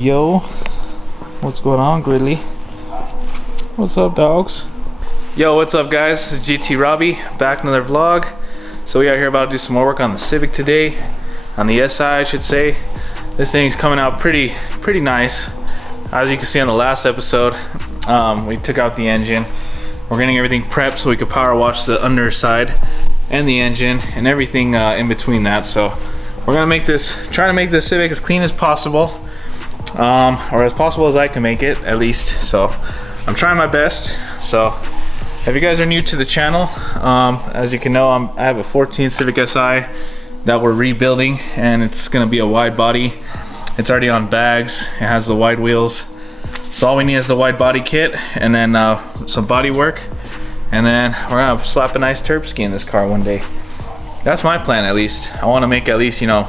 Yo, what's going on, Gridley? What's up, dogs? Yo, what's up, guys? This is GT Robbie, back in another vlog. So we are here about to do some more work on the Civic today, on the SI, I should say. This thing's coming out pretty nice. As you can see on the last episode, we took out the engine. We're getting everything prepped so we could power wash the underside and the engine and everything in between that. So we're gonna try to make this Civic as clean as possible. Or as possible as I can make it, at least. So I'm trying my best. So if you guys are new to the channel, as you can know, I have a 14 Civic Si that we're rebuilding, and it's gonna be a wide body. It's already on bags. It has the wide wheels. So all we need is the wide body kit and then some body work, and then we're gonna slap a nice turp ski in this car one day. That's my plan, at least. I want to make at least, you know,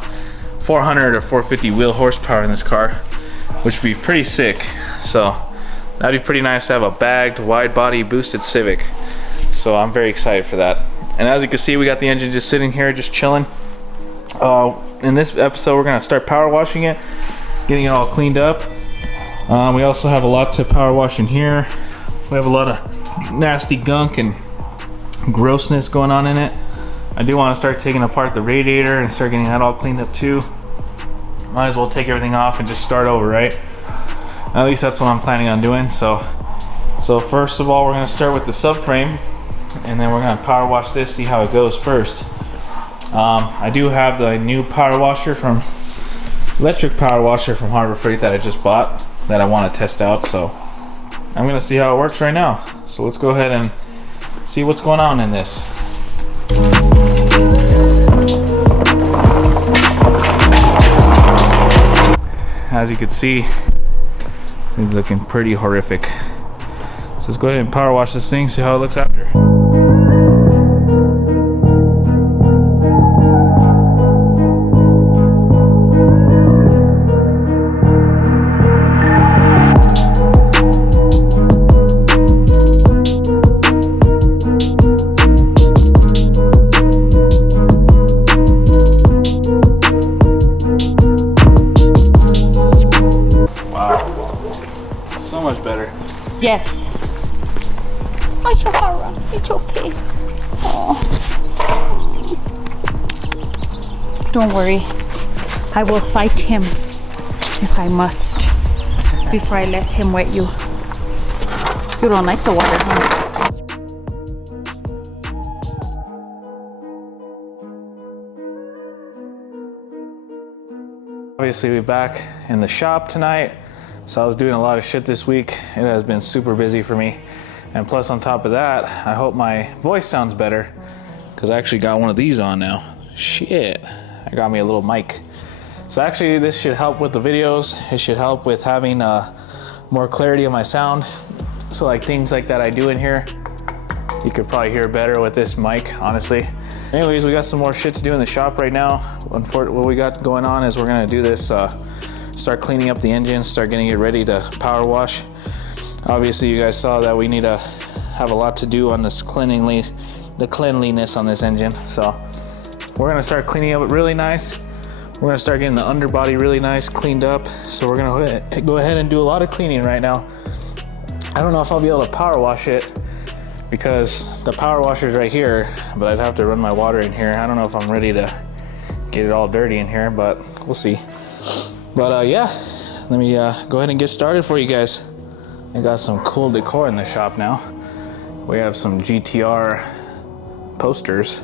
400 or 450 wheel horsepower in this car, which would be pretty sick. So that'd be pretty nice to have a bagged wide body boosted Civic. So I'm very excited for that. And as you can see, we got the engine just sitting here, just chilling. In this episode, we're gonna start power washing it, getting it all cleaned up. We also have a lot to power wash in here. We have a lot of nasty gunk and grossness going on in it. I do want to start taking apart the radiator and start getting that all cleaned up too. Might as well take everything off and just start over, right? At least that's what I'm planning on doing. So first of all, we're gonna start with the subframe, and then we're gonna power wash this, see how it goes first. I do have the new electric power washer from Harbor Freight that I just bought that I want to test out. So I'm gonna see how it works right now. So let's go ahead and see what's going on in this. As you can see, it's looking pretty horrific. So let's go ahead and power wash this thing, see how it looks after. So much better. Yes. Oh, Shahara, it's okay. Oh. Don't worry. I will fight him if I must before I let him wet you. You don't like the water, huh? Obviously, we're back in the shop tonight. So I was doing a lot of shit this week. It has been super busy for me. And plus on top of that, I hope my voice sounds better, because I actually got one of these on now. Shit, I got me a little mic. So actually this should help with the videos. It should help with having more clarity of my sound. So like things like that I do in here, you could probably hear better with this mic, honestly. Anyways, we got some more shit to do in the shop right now. What we got going on is we're gonna do this, start cleaning up the engine, start getting it ready to power wash. Obviously, you guys saw that we need to have a lot to do on this cleanliness on this engine. So we're gonna start cleaning up it really nice. We're gonna start getting the underbody really nice, cleaned up. So we're gonna go ahead and do a lot of cleaning right now. I don't know if I'll be able to power wash it because the power washer's right here, but I'd have to run my water in here. I don't know if I'm ready to get it all dirty in here, but we'll see. But yeah, let me go ahead and get started for you guys. I got some cool decor in the shop now. We have some GTR posters.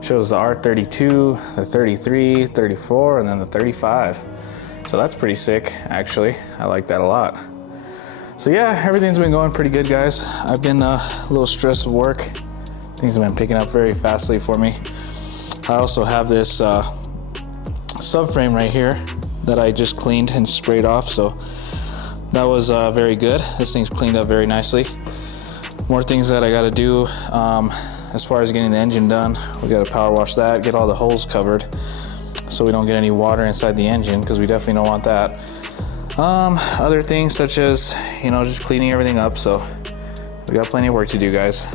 Shows the R32, the 33, 34, and then the 35. So that's pretty sick, actually. I like that a lot. So yeah, everything's been going pretty good, guys. I've been a little stressed with work. Things have been picking up very fastly for me. I also have this subframe right here that I just cleaned and sprayed off, so that was very good. This thing's cleaned up very nicely. More things that I gotta do as far as getting the engine done. We gotta power wash that, get all the holes covered so we don't get any water inside the engine, because we definitely don't want that. Other things such as, you know, just cleaning everything up. So we got plenty of work to do, guys.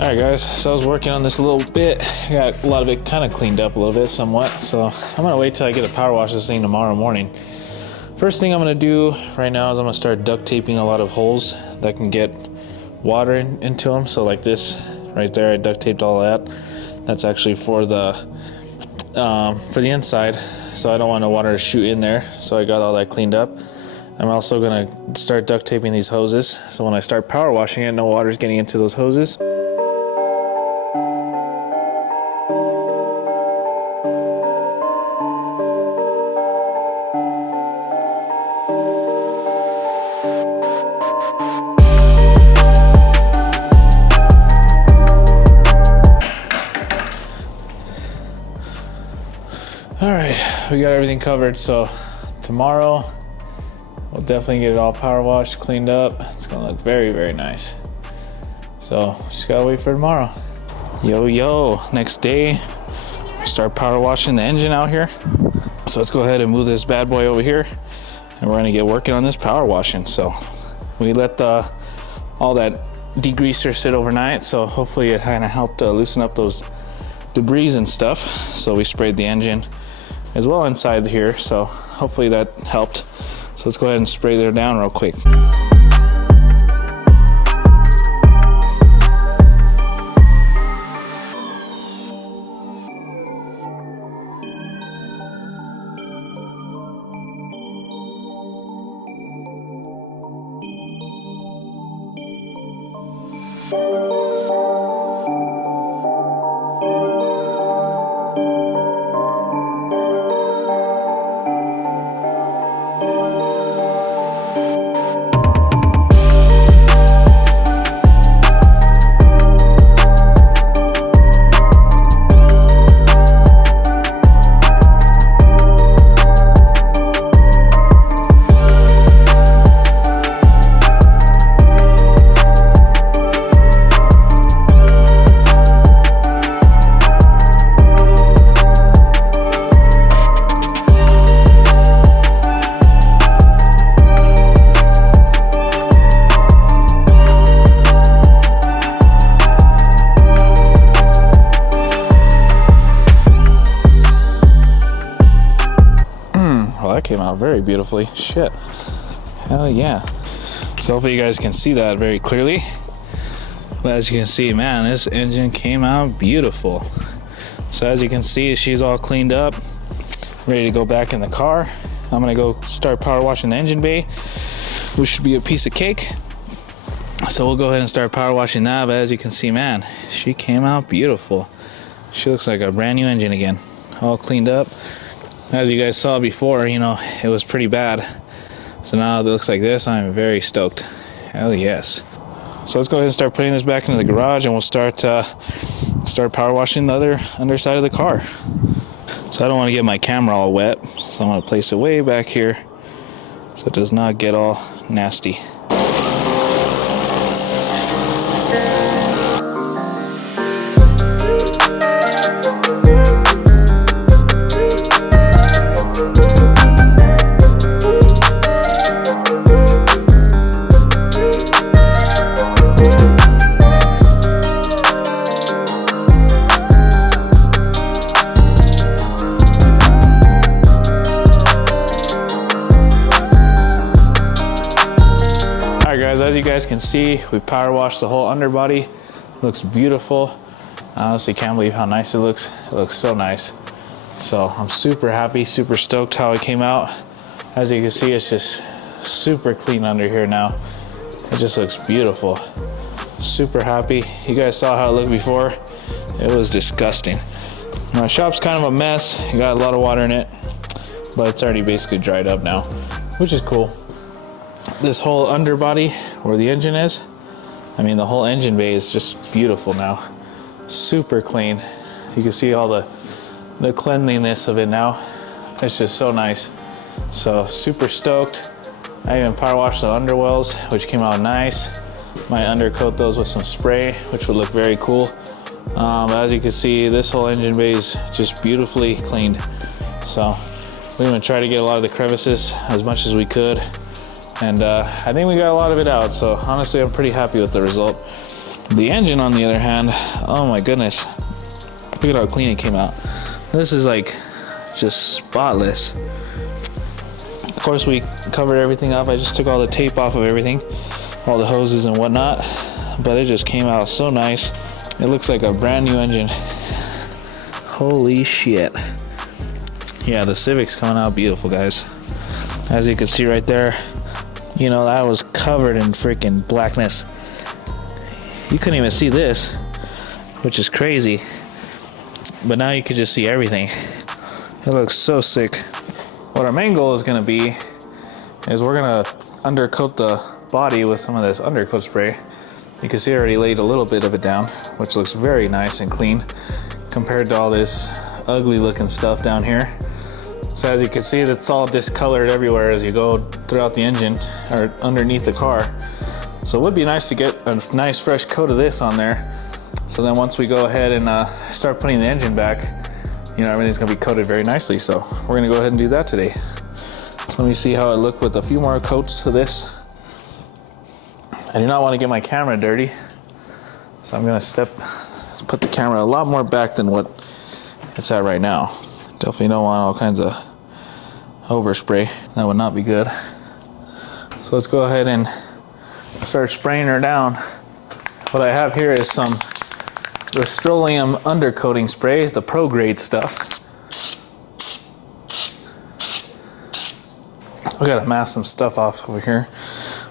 All right guys, so I was working on this a little bit. I got a lot of it kind of cleaned up a little bit somewhat. So I'm gonna wait till I get a power wash this thing tomorrow morning. First thing I'm gonna do right now is I'm gonna start duct taping a lot of holes that can get water into them. So like this right there, I duct taped all that. That's actually for the inside. So I don't want the water to shoot in there. So I got all that cleaned up. I'm also gonna start duct taping these hoses. So when I start power washing it, no water's getting into those hoses. All right, we got everything covered. So tomorrow, we'll definitely get it all power washed, cleaned up. It's gonna look very, very nice. So just gotta wait for tomorrow. Yo, next day, start power washing the engine out here. So let's go ahead and move this bad boy over here and we're gonna get working on this power washing. So we let all that degreaser sit overnight. So hopefully it kind of helped loosen up those debris and stuff. So we sprayed the engine as well inside here. So hopefully that helped. So let's go ahead and spray there down real quick. Came out very beautifully. Shit. Hell yeah. So hopefully you guys can see that very clearly. But as you can see, man, this engine came out beautiful. So as you can see, she's all cleaned up, ready to go back in the car. I'm gonna go start power washing the engine bay, which should be a piece of cake. So we'll go ahead and start power washing that. But as you can see, man, she came out beautiful. She looks like a brand new engine again, all cleaned up. As you guys saw before, you know, it was pretty bad. So now it looks like this. I'm very stoked. Hell yes. So let's go ahead and start putting this back into the garage and we'll start power washing the other underside of the car. So I don't want to get my camera all wet. So I'm going to place it way back here so it does not get all nasty. As you guys can see, we power washed the whole underbody. Looks beautiful. I honestly can't believe how nice it looks. It looks so nice. So I'm super happy, super stoked how it came out. As you can see, it's just super clean under here now. It just looks beautiful. Super happy. You guys saw how it looked before. It was disgusting. My shop's kind of a mess. You got a lot of water in it, but it's already basically dried up now, which is cool. This whole underbody where the engine is, I mean, the whole engine bay is just beautiful now. Super clean. You can see all the cleanliness of it now. It's just so nice. So super stoked. I even power washed the underwells, which came out nice. Might undercoat those with some spray, which would look very cool. As you can see, this whole engine bay is just beautifully cleaned. So we even tried to get a lot of the crevices as much as we could. And I think we got a lot of it out. So honestly, I'm pretty happy with the result. The engine, on the other hand, oh my goodness. Look at how clean it came out. This is like just spotless. Of course, we covered everything up. I just took all the tape off of everything, all the hoses and whatnot, but it just came out so nice. It looks like a brand new engine. Holy shit. Yeah, the Civic's coming out beautiful, guys. As you can see right there, you know, that was covered in freaking blackness. You couldn't even see this, which is crazy. But now you can just see everything. It looks so sick. What our main goal is gonna be is we're gonna undercoat the body with some of this undercoat spray. You can see I already laid a little bit of it down, which looks very nice and clean compared to all this ugly looking stuff down here. So as you can see, it's all discolored everywhere as you go throughout the engine or underneath the car. So it would be nice to get a nice fresh coat of this on there. So then once we go ahead and start putting the engine back, you know, everything's gonna be coated very nicely. So we're gonna go ahead and do that today. So let me see how it looked with a few more coats of this. I do not want to get my camera dirty. So I'm gonna put the camera a lot more back than what it's at right now. Definitely don't want all kinds of overspray. That would not be good. So let's go ahead and start spraying her down. What I have here is some Rust-Oleum undercoating spray, the pro grade stuff. We gotta mask some stuff off over here.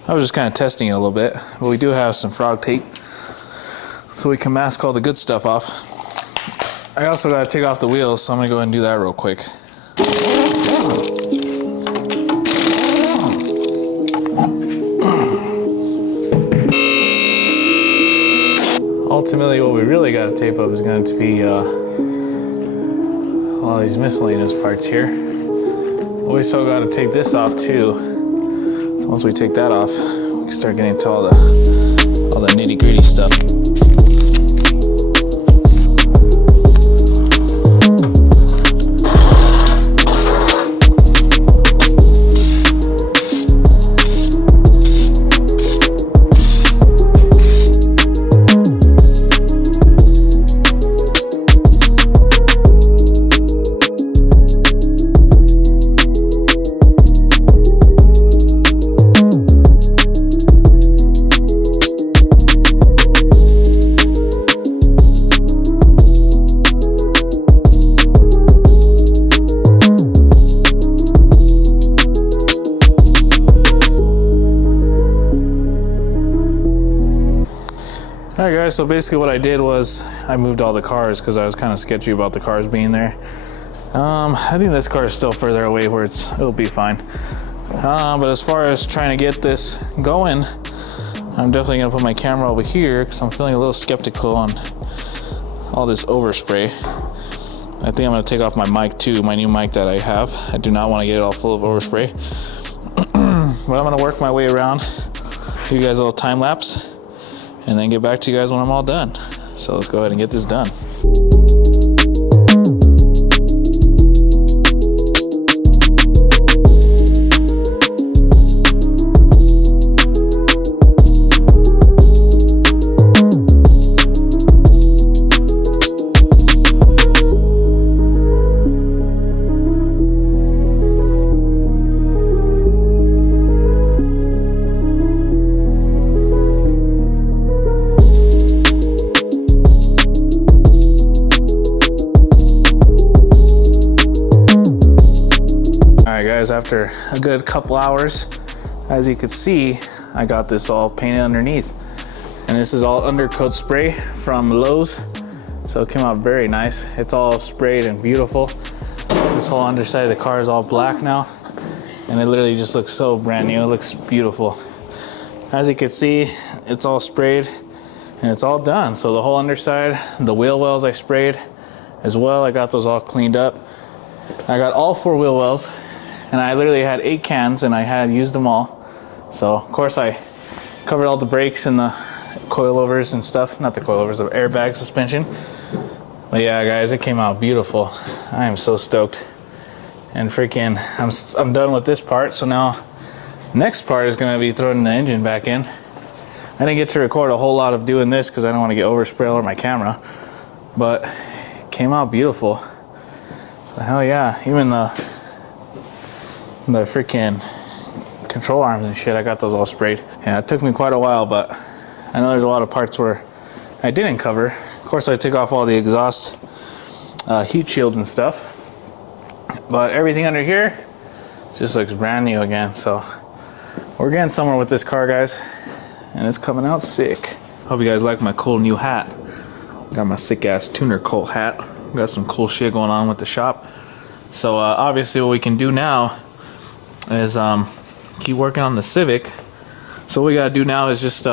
I was just kind of testing it a little bit, but we do have some frog tape so we can mask all the good stuff off. I also gotta take off the wheels, so I'm gonna go ahead and do that real quick. Ultimately, what we really got to tape up is going to be all these miscellaneous parts here. We still got to take this off too. So once we take that off, we can start getting into all the nitty-gritty stuff. Alright guys, so basically what I did was I moved all the cars because I was kind of sketchy about the cars being there. I think this car is still further away where it'll be fine. But as far as trying to get this going, I'm definitely gonna put my camera over here because I'm feeling a little skeptical on all this overspray. I think I'm gonna take off my mic too, my new mic that I have. I do not want to get it all full of overspray. But I'm gonna work my way around, give you guys a little time lapse, and then get back to you guys when I'm all done. So let's go ahead and get this done. Guys, after a good couple hours, as you can see, I got this all painted underneath, and this is all undercoat spray from Lowe's, so it came out very nice. It's all sprayed and beautiful. This whole underside of the car is all black now, and it literally just looks so brand new. It looks beautiful. As you can see, it's all sprayed and it's all done. So the whole underside, the wheel wells I sprayed as well. I got those all cleaned up. I got all 4 wheel wells. And I literally had 8 cans and I had used them all. So of course I covered all the brakes and the coilovers and stuff. Not the coilovers, the airbag suspension. But yeah guys, it came out beautiful. I am so stoked. And freaking, I'm done with this part. So now next part is gonna be throwing the engine back in. I didn't get to record a whole lot of doing this because I don't want to get overspray all over my camera, but it came out beautiful. So hell yeah, even the freaking control arms and shit, I got those all sprayed. Yeah, it took me quite a while, but I know there's a lot of parts where I didn't cover. Of course, I took off all the exhaust heat shields and stuff, but everything under here just looks brand new again. So we're getting somewhere with this car, guys, and it's coming out sick. Hope you guys like my cool new hat. Got my sick ass tuner Colt hat. Got some cool shit going on with the shop. So obviously what we can do now is keep working on the Civic. So what we gotta do now is just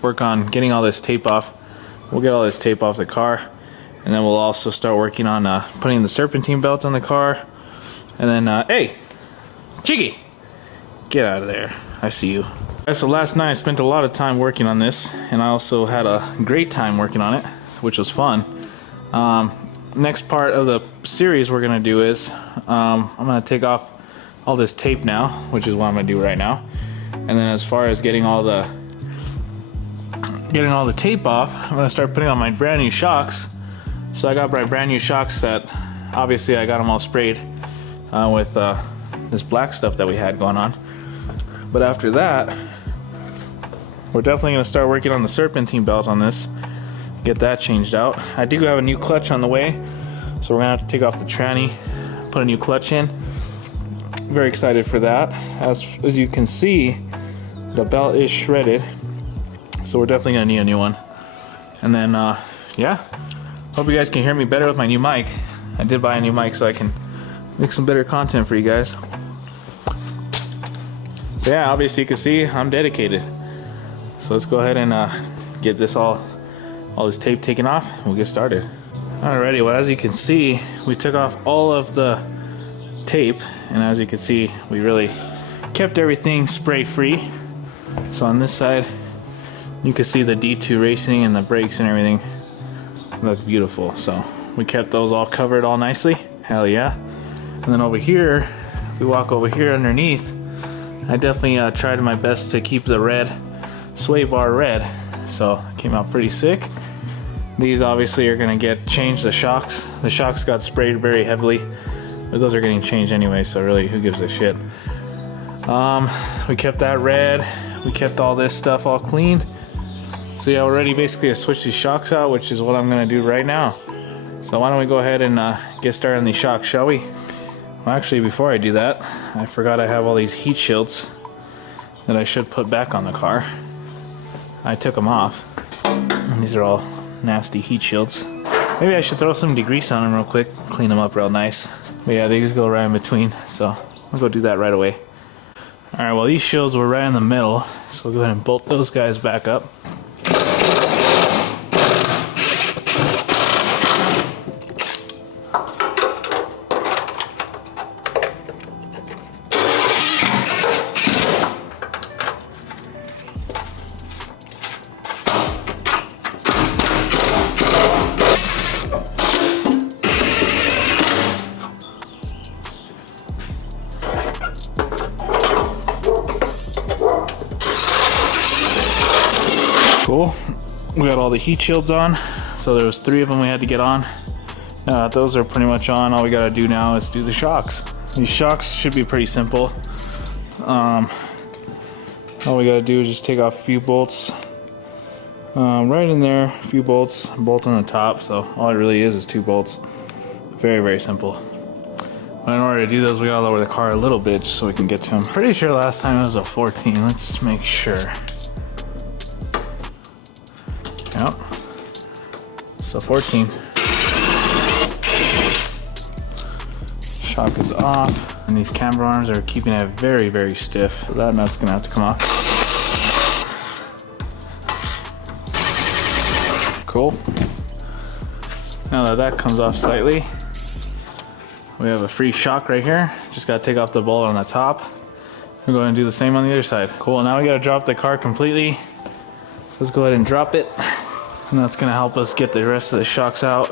work on getting all this tape off. We'll get all this tape off the car, and then we'll also start working on putting the serpentine belt on the car. And then, hey, Jiggy, get out of there. I see you. So last night I spent a lot of time working on this, and I also had a great time working on it, which was fun. Next part of the series we're gonna do is I'm gonna take off all this tape now, which is what I'm gonna do right now. And then as far as getting all the tape off, I'm gonna start putting on my brand new shocks. So I got my brand new shocks that obviously I got them all sprayed with this black stuff that we had going on. But after that, we're definitely gonna start working on the serpentine belt on this, get that changed out. I do have a new clutch on the way, so we're gonna have to take off the tranny, put a new clutch in. Very excited for that. As you can see, the belt is shredded, so we're definitely gonna need a new one. And then yeah, hope you guys can hear me better with my new mic. I did buy a new mic so I can make some better content for you guys. So yeah, obviously you can see I'm dedicated. So let's go ahead and get this all this tape taken off and we'll get started. Alrighty, well, as you can see, we took off all of the tape, and as you can see, we really kept everything spray free. So on this side, you can see the D2 racing and the brakes and everything look beautiful. So we kept those all covered all nicely. Hell yeah. And then over here, if we walk over here underneath, I definitely tried my best to keep the red sway bar red, so it came out pretty sick. These obviously are gonna get changed, the shocks. The shocks got sprayed very heavily, but those are getting changed anyway, so really, who gives a shit? We kept that red, we kept all this stuff all clean. So yeah, we're ready basically to switch these shocks out, which is what I'm gonna do right now. So why don't we go ahead and get started on these shocks, shall we? Well, actually, before I do that, I forgot I have all these heat shields that I should put back on the car. I took them off, and these are all nasty heat shields. Maybe I should throw some degrease on them real quick, clean them up real nice. But yeah, they just go right in between, so I'll go do that right away. Alright, well, these shields were right in the middle, so we'll go ahead and bolt those guys back up. Cool. We got all the heat shields on, so there was 3 of them we had to get on. Those are pretty much on. All we gotta do now is do the shocks. These shocks should be pretty simple. All we gotta do is just take off a few bolts right in there, a few bolts, bolt on the top. So all it really is 2 bolts. Very, very simple. But in order to do those, we gotta lower the car a little bit just so we can get to them. Pretty sure last time it was a 14. Let's make sure. Yep. So 14. Shock is off, and these camber arms are keeping it very, very stiff. So that nut's gonna have to come off. Cool. Now that comes off slightly, we have a free shock right here. Just gotta take off the bolt on the top. We're going to do the same on the other side. Cool, now we gotta drop the car completely. So let's go ahead and drop it. And that's gonna help us get the rest of the shocks out.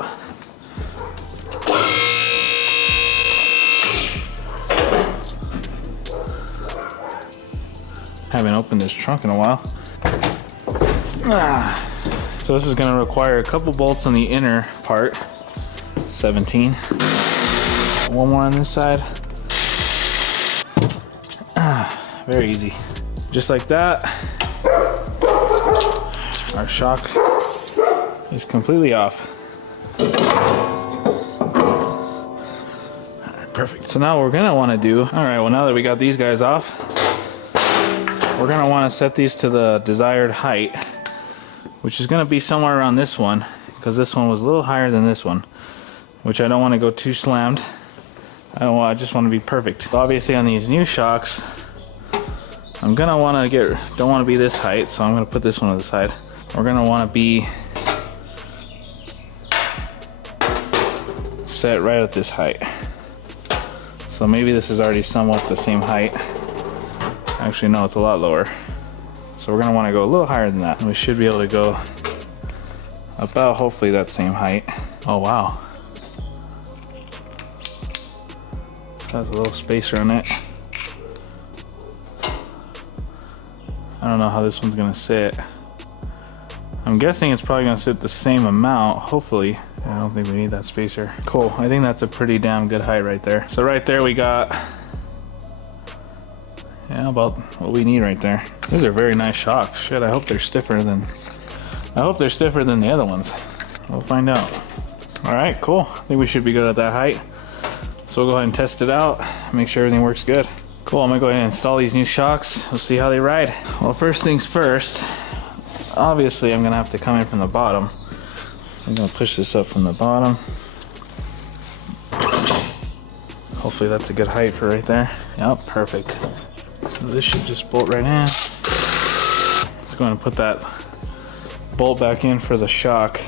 Haven't opened this trunk in a while. So this is gonna require a couple bolts on the inner part, 17. One more on this side. Very easy. Just like that, our shock is completely off. Perfect. So now what we're gonna wanna do, all right, well now that we got these guys off, we're gonna wanna set these to the desired height, which is gonna be somewhere around this one, because this one was a little higher than this one, which I don't wanna go too slammed. I just wanna be perfect. So obviously on these new shocks, I'm gonna wanna don't wanna be this height, so I'm gonna put this one to the side. We're gonna wanna be set right at this height. So maybe this is already somewhat the same height. Actually, no, it's a lot lower. So we're gonna wanna go a little higher than that. We should be able to go about, hopefully, that same height. Oh, wow. So that's a little spacer on it. I don't know how this one's gonna sit. I'm guessing it's probably gonna sit the same amount, hopefully. I don't think we need that spacer. Cool, I think that's a pretty damn good height right there. So right there we got, yeah, about what we need right there. These are very nice shocks. Shit, I hope they're stiffer than the other ones. We'll find out. All right, cool. I think we should be good at that height. So we'll go ahead and test it out, make sure everything works good. Cool, I'm gonna go ahead and install these new shocks. We'll see how they ride. Well, first things first, obviously I'm gonna have to come in from the bottom. So I'm gonna push this up from the bottom. Hopefully that's a good height for right there. Yep, perfect. So this should just bolt right in. Let's go ahead and put that bolt back in for the shock.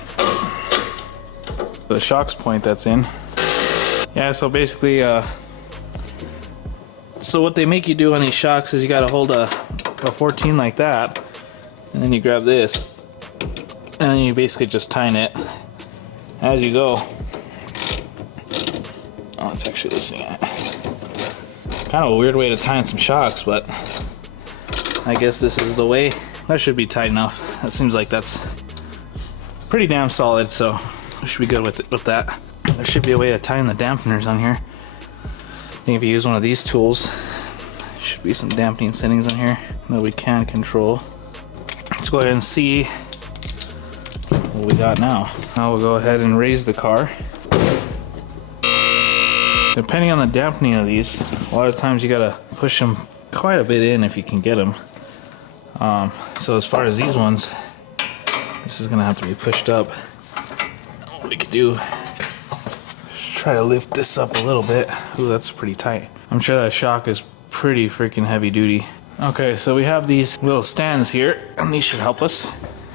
The shock's point that's in. Yeah, so basically, so what they make you do on these shocks is you gotta hold a 14 like that, and then you grab this, and then you basically just tighten it as you go. Oh, it's actually this thing. Kind of a weird way to tighten some shocks, but I guess this is the way. That should be tight enough. That seems like that's pretty damn solid, so we should be good with that. There should be a way to tighten the dampeners on here. I think if you use one of these tools, there should be some dampening settings on here that we can control. Let's go ahead and see what we got now. Now we'll go ahead and raise the car. Depending on the dampening of these, a lot of times you gotta push them quite a bit in if you can get them. So as far as these ones, this is gonna have to be pushed up. What we could do is try to lift this up a little bit. Ooh, that's pretty tight. I'm sure that shock is pretty freaking heavy duty. Okay, so we have these little stands here, and these should help us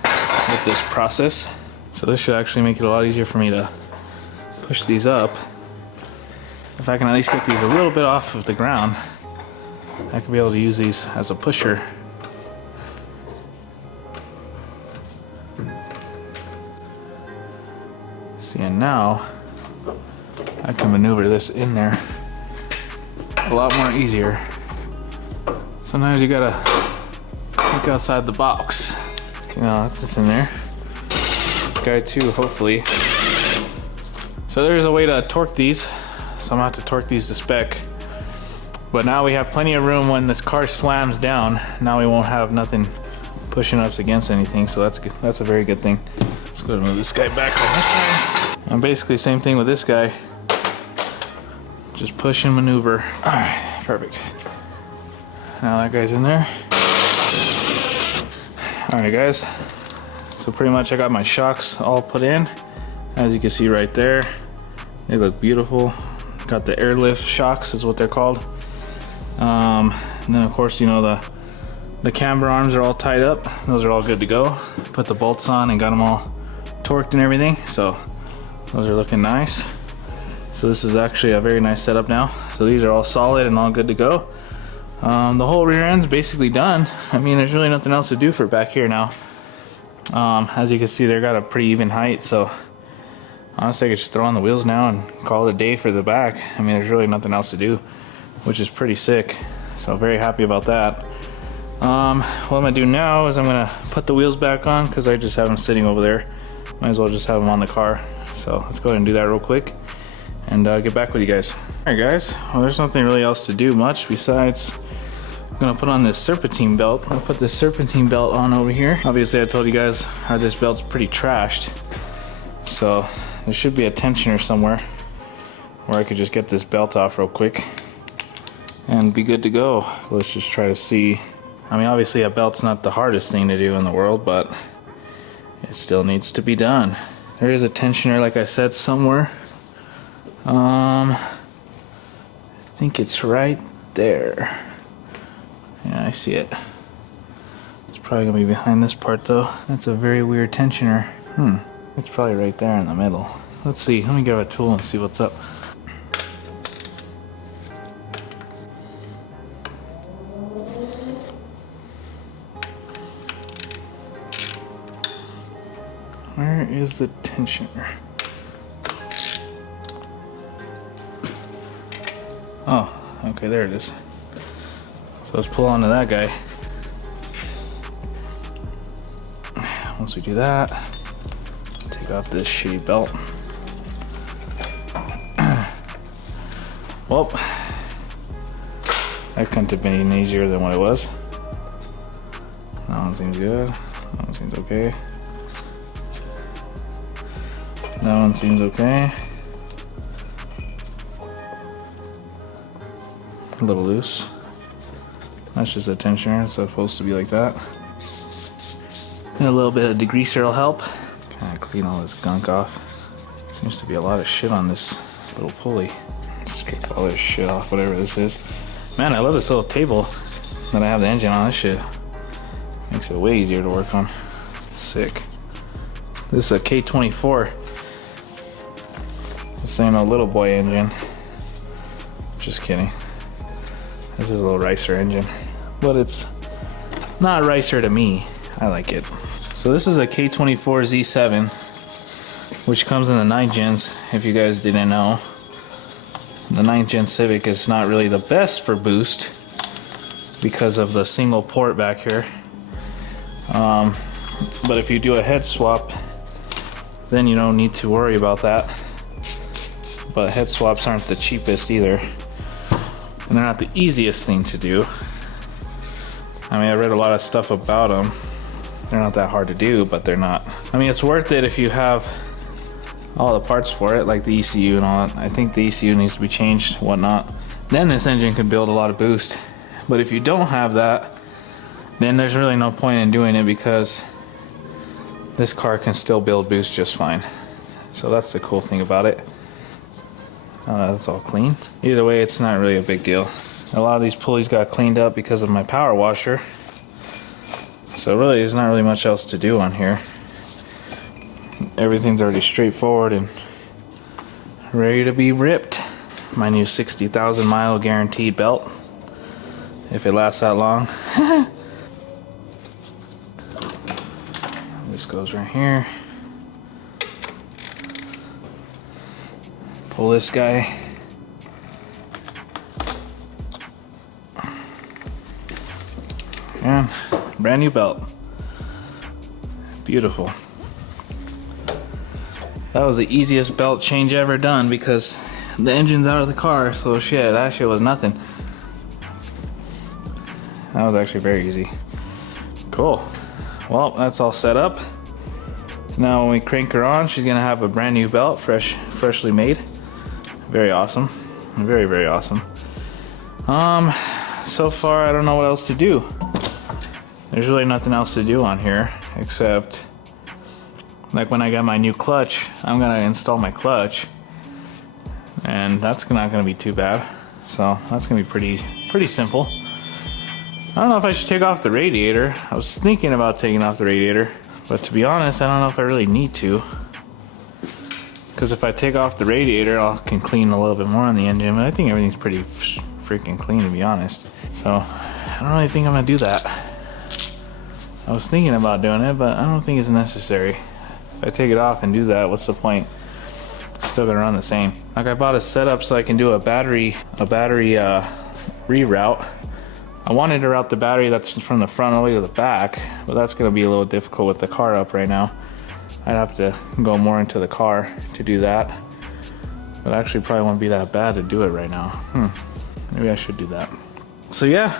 with this process. So this should actually make it a lot easier for me to push these up. If I can at least get these a little bit off of the ground, I could be able to use these as a pusher. See, and now I can maneuver this in there a lot more easier. Sometimes you gotta think outside the box. You know, that's just in there. This guy too, hopefully. So there's a way to torque these. So I'm gonna have to torque these to spec. But now we have plenty of room when this car slams down. Now we won't have nothing pushing us against anything, so that's good. That's a very good thing. Let's go ahead and move this guy back on this side. And basically same thing with this guy. Just push and maneuver. All right, perfect. Now that guy's in there. All right, guys. So pretty much I got my shocks all put in. As you can see right there, they look beautiful. Got the airlift shocks is what they're called. And then of course, you know, the camber arms are all tied up. Those are all good to go. Put the bolts on and got them all torqued and everything. So those are looking nice. So this is actually a very nice setup now. So these are all solid and all good to go. The whole rear end's basically done. I mean, there's really nothing else to do for back here now. As you can see, they've got a pretty even height. So honestly, I could just throw on the wheels now and call it a day for the back. I mean, there's really nothing else to do, which is pretty sick. So very happy about that. What I'm gonna do now is I'm gonna put the wheels back on because I just have them sitting over there. Might as well just have them on the car. So let's go ahead and do that real quick and get back with you guys. All right guys, well there's nothing really else to do much besides I'm gonna put on this serpentine belt. I'm gonna put this serpentine belt on over here. Obviously I told you guys how this belt's pretty trashed. So there should be a tensioner somewhere where I could just get this belt off real quick and be good to go. So let's just try to see. I mean, obviously a belt's not the hardest thing to do in the world, but it still needs to be done. There is a tensioner, like I said, somewhere. I think it's right there. Yeah, I see it. It's probably gonna be behind this part though. That's a very weird tensioner. It's probably right there in the middle. Let's see, let me grab a tool and see what's up. Where is the tensioner? Oh, okay, there it is. So let's pull onto that guy. Once we do that, take off this shitty belt. Well, that couldn't have been easier than what it was. That one seems good. That one seems okay. That one seems okay. A little loose. That's just a tensioner. It's supposed to be like that. And a little bit of degreaser will help. Kind of clean all this gunk off. Seems to be a lot of shit on this little pulley. Strip all this shit off, whatever this is. Man, I love this little table that I have the engine on. This shit makes it way easier to work on. Sick. This is a K24. This ain't a little boy engine. Just kidding. This is a little ricer engine, but it's not ricer to me. I like it. So this is a K24 Z7, which comes in the 9th gens, if you guys didn't know. The 9th gen Civic is not really the best for boost because of the single port back here. But if you do a head swap, then you don't need to worry about that. But head swaps aren't the cheapest either. And they're not the easiest thing to do. I mean, I read a lot of stuff about them. They're not that hard to do, but they're not. I mean, it's worth it if you have all the parts for it, like the ECU and all that. I think the ECU needs to be changed, whatnot. Then this engine can build a lot of boost. But if you don't have that, then there's really no point in doing it because this car can still build boost just fine. So that's the cool thing about it. That's all clean. Either way, it's not really a big deal. A lot of these pulleys got cleaned up because of my power washer. So really, there's not really much else to do on here. Everything's already straightforward and ready to be ripped. My new 60,000 mile guaranteed belt, if it lasts that long. This goes right here. Pull this guy. And brand new belt. Beautiful. That was the easiest belt change ever done because the engine's out of the car, so shit, that shit was nothing. That was actually very easy. Cool. Well, that's all set up. Now when we crank her on, she's gonna have a brand new belt, freshly made. Very awesome. Very, very awesome. So far I don't know what else to do. There's really nothing else to do on here except like when I got my new clutch, I'm gonna install my clutch and that's not gonna be too bad. So that's gonna be pretty simple. I don't know if I should take off the radiator. I was thinking about taking off the radiator, but to be honest, I don't know if I really need to. Because if I take off the radiator, I can clean a little bit more on the engine, but I think everything's pretty freaking clean, to be honest. So I don't really think I'm gonna do that. I was thinking about doing it, but I don't think it's necessary. If I take it off and do that, what's the point? It's still gonna run the same. Like I bought a setup so I can do a battery reroute I wanted to route the battery that's from the front all the way to the back, but that's gonna be a little difficult with the car up right now. I'd have to go more into the car to do that. But actually probably won't be that bad to do it right now. Maybe I should do that. So yeah,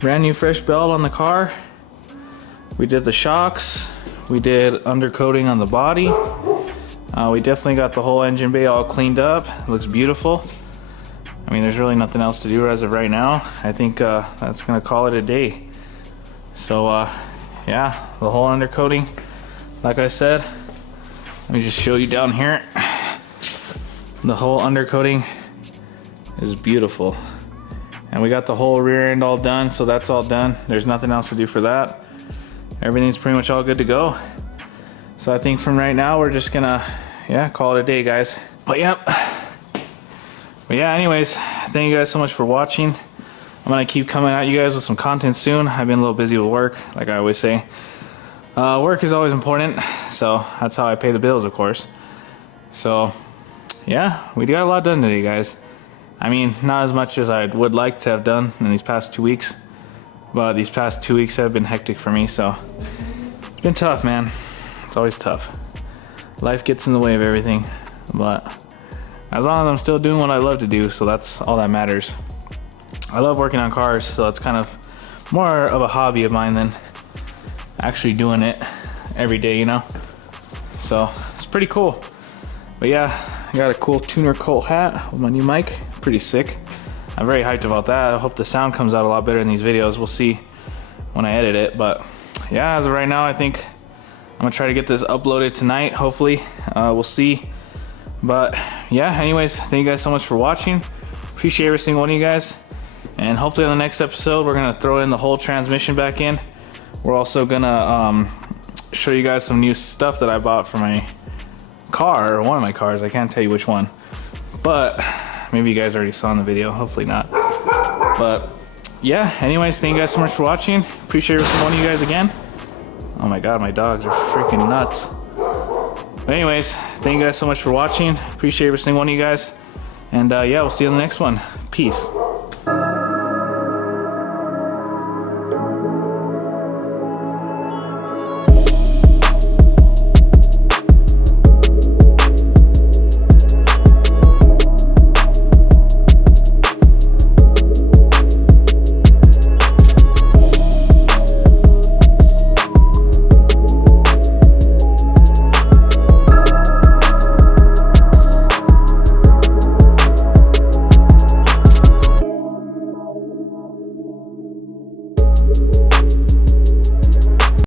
brand new fresh belt on the car. We did the shocks. We did undercoating on the body. We definitely got the whole engine bay all cleaned up. It looks beautiful. I mean, there's really nothing else to do as of right now. I think that's gonna call it a day. So yeah, the whole undercoating, like I said, let me just show you down here. The whole undercoating is beautiful. And we got the whole rear end all done, so that's all done. There's nothing else to do for that. Everything's pretty much all good to go. So I think from right now, we're just gonna, yeah, call it a day, guys. But yeah, anyways, thank you guys so much for watching. I'm gonna keep coming at you guys with some content soon. I've been a little busy with work, like I always say. Work is always important, so that's how I pay the bills, of course. So yeah, we got a lot done today, guys. I mean, not as much as I would like to have done in these past 2 weeks, but these past 2 weeks have been hectic for me, so it's been tough, man. It's always tough. Life gets in the way of everything, but as long as I'm still doing what I love to do, so that's all that matters. I love working on cars, so it's kind of more of a hobby of mine than actually doing it every day, you know? So it's pretty cool. But yeah, I got a cool tuner Colt hat with my new mic. Pretty sick. I'm very hyped about that. I hope the sound comes out a lot better in these videos. We'll see when I edit it. But yeah, as of right now, I think I'm gonna try to get this uploaded tonight, hopefully. We'll see. But yeah, anyways, thank you guys so much for watching. Appreciate every single one of you guys. And hopefully on the next episode, we're gonna throw in the whole transmission back in. We're also gonna show you guys some new stuff that I bought for my car, or one of my cars. I can't tell you which one, but maybe you guys already saw in the video, hopefully not. But yeah, anyways, thank you guys so much for watching. Appreciate every single one of you guys again. Oh my god, my dogs are freaking nuts. But anyways, thank you guys so much for watching. Appreciate every single one of you guys. And yeah, we'll see you in the next one. Peace.